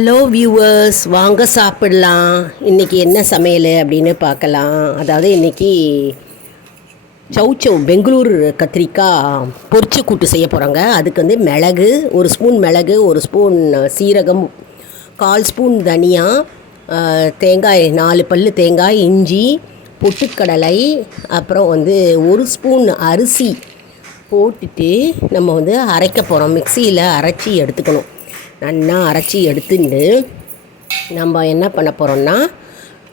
Hello viewers வாங்க சாப்பிடலாம். இன்றைக்கி என்ன சமையல் அப்படின்னு பார்க்கலாம். அதாவது இன்றைக்கி சௌ பெங்களூர் கத்திரிக்காய் பொரிச்ச கூட்டு செய்ய போகிறாங்க அதுக்கு வந்து மிளகு ஒரு ஸ்பூன் மிளகு ஒரு ஸ்பூன் சீரகம் கால் ஸ்பூன் தனியா தேங்காய் நாலு பல் தேங்காய் இஞ்சி பொட்டுக்கடலை அப்புறம் வந்து ஒரு ஸ்பூன் அரிசி போட்டுட்டு நம்ம வந்து அரைக்க போகிறோம் மிக்சியில் அரைச்சி எடுத்துக்கணும். நல்லா அரைச்சி எடுத்துட்டு நம்ம என்ன பண்ண போகிறோம்னா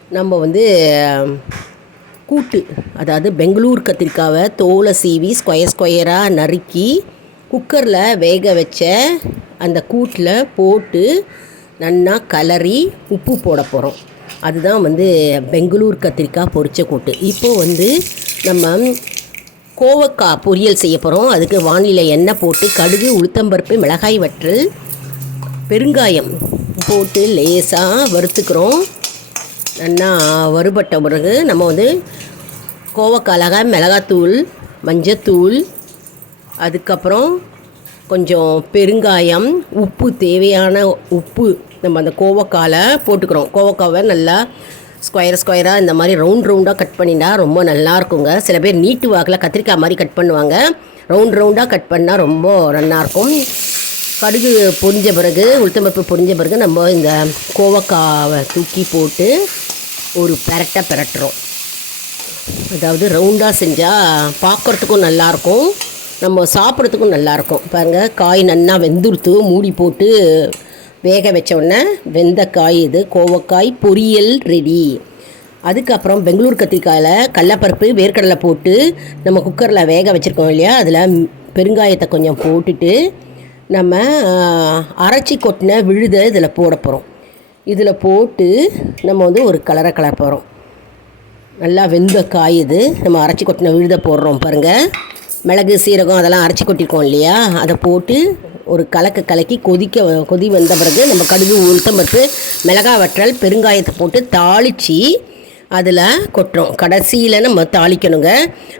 நம்ம வந்து கூட்டு அதாவது பெங்களூர் கத்திரிக்காவை தோலை சீவி ஸ்கொயர் ஸ்கொயராக நறுக்கி குக்கரில் வேக வச்ச அந்த கூட்டில் போட்டு நல்லா கலரி உப்பு போட போகிறோம் அதுதான் வந்து பெங்களூர் கத்திரிக்காய் பொரிச்ச கூட்டு. இப்போது வந்து நம்ம கோவக்காய் பொரியல் செய்ய போகிறோம் அதுக்கு வானிலை எண்ணெய் போட்டு கடுகு உளுத்தம்பருப்பு மிளகாய் வற்றல் பெருங்காயம் போட்டு லேசாக வறுத்துக்கிறோம். நல்லா வறுபட்ட பிறகு நம்ம வந்து கோவக்காலாக மிளகாத்தூள் மஞ்சத்தூள் அதுக்கப்புறம் கொஞ்சம் பெருங்காயம் உப்பு தேவையான உப்பு நம்ம அந்த கோவக்காலை போட்டுக்கிறோம். கோவக்காவை நல்லா ஸ்கொயர் ஸ்கொயராக இந்த மாதிரி ரவுண்ட் ரவுண்டாக கட் பண்ணிட்டா ரொம்ப நல்லா இருக்குங்க. சில பேர் நீட்டு வாக்கில் கத்திரிக்காய் மாதிரி கட் பண்ணுவாங்க. ரவுண்ட் ரவுண்டாக கட் பண்ணால் ரொம்ப நல்லாயிருக்கும் கடுகு பொரிஞ்ச பிறகு உளுத்தம்பருப்பு பொரிஞ்ச பிறகு நம்ம இந்த கோவக்காவை தூக்கி போட்டு ஒரு பெரட்டை பெரட்டுறோம். அதாவது ரவுண்டாக செஞ்சால் பார்க்குறதுக்கும் நல்லாயிருக்கும் நம்ம சாப்பிட்றதுக்கும் நல்லாயிருக்கும். பாருங்கள் காய் நல்லா வெந்துருத்து மூடி போட்டு வேக வச்சோடனே வெந்த காய் இது கோவக்காய் பொரியல் ரெடி அதுக்கப்புறம் பெங்களூர் கத்திரிக்காயில் கடலப்பருப்பு வேர்க்கடலை போட்டு நம்ம குக்கரில் வேக வச்சுருக்கோம் இல்லையா? அதில் பெருங்காயத்தை கொஞ்சம் போட்டுட்டு நம்ம அரைச்சி கொட்டின விழுதை இதில் போட போகிறோம். இதில் போட்டு நம்ம வந்து ஒரு கலரை கலர் போகிறோம். நல்லா வெந்த காய் இது. நம்ம அரைச்சி கொட்டின விழுதை போடுறோம் பாருங்கள் மிளகு சீரகம் அதெல்லாம் அரைச்சி கொட்டிருக்கோம் இல்லையா? அதை போட்டு ஒரு கலக்க கலக்கி கொதிக்க கொதி வந்த பிறகு நம்ம கடுகு உளுத்தம்பருப்பு மிளகா வற்றல் பெருங்காயத்தை போட்டு தாளித்து அதில் கொட்டுறோம். கடைசியில் நம்ம தாளிக்கணுங்க.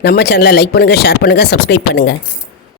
நம்ம சேனலை லைக் பண்ணுங்கள் ஷேர் பண்ணுங்கள் சப்ஸ்கிரைப் பண்ணுங்கள்